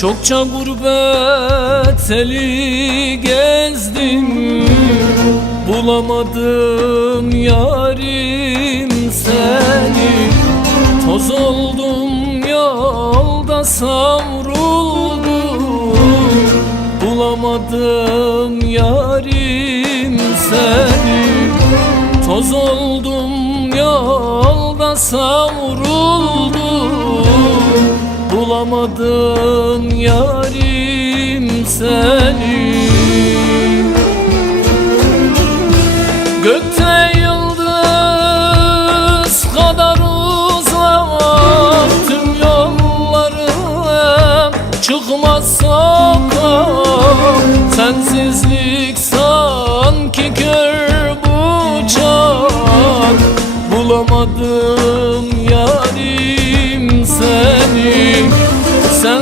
Çokça gurbet eli gezdim. Bulamadım yarim seni. Toz oldum yolda savruldum Bulamadım yarim seni. Toz oldum yolda savruldum Bulamadım yarim seni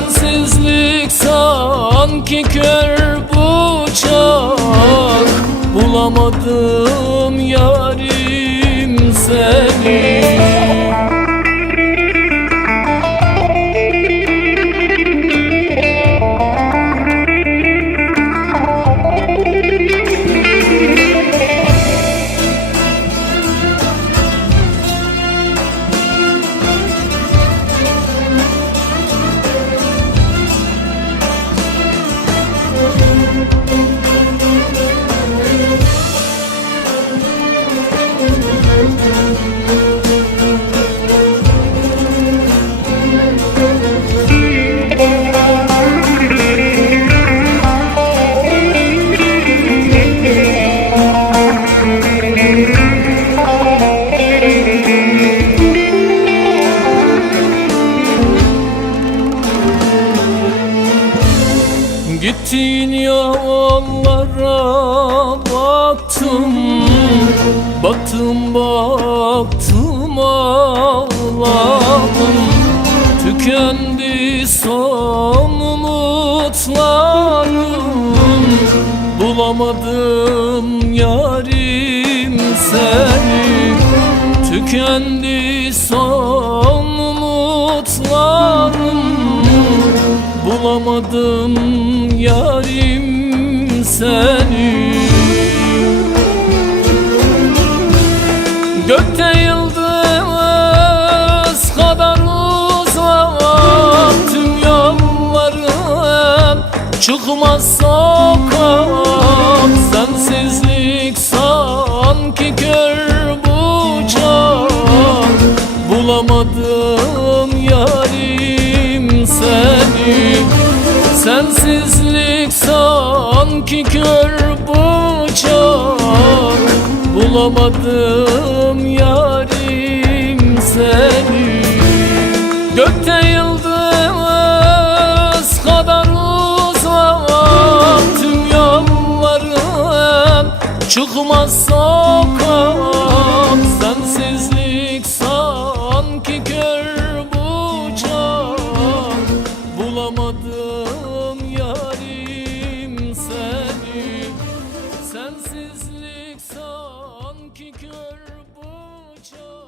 Sensizlik sanki kör bıçak. Bulamadım yarim seni Gittiğin yollara baktım Baktım baktım ağladım. Tükendi son umutlarım Bulamadım yarim seni. Tükendi son umutlarım Bulamadım yarim seni. Gökte yıldız kadar uzak Tüm yollarım çıkmaz Sensizlik sanki kör bıçak Bulamadım yarim seni. Gökte yıldız kadar uzak. Tüm yollarım çıkmaz sokak Sanki kör bıçak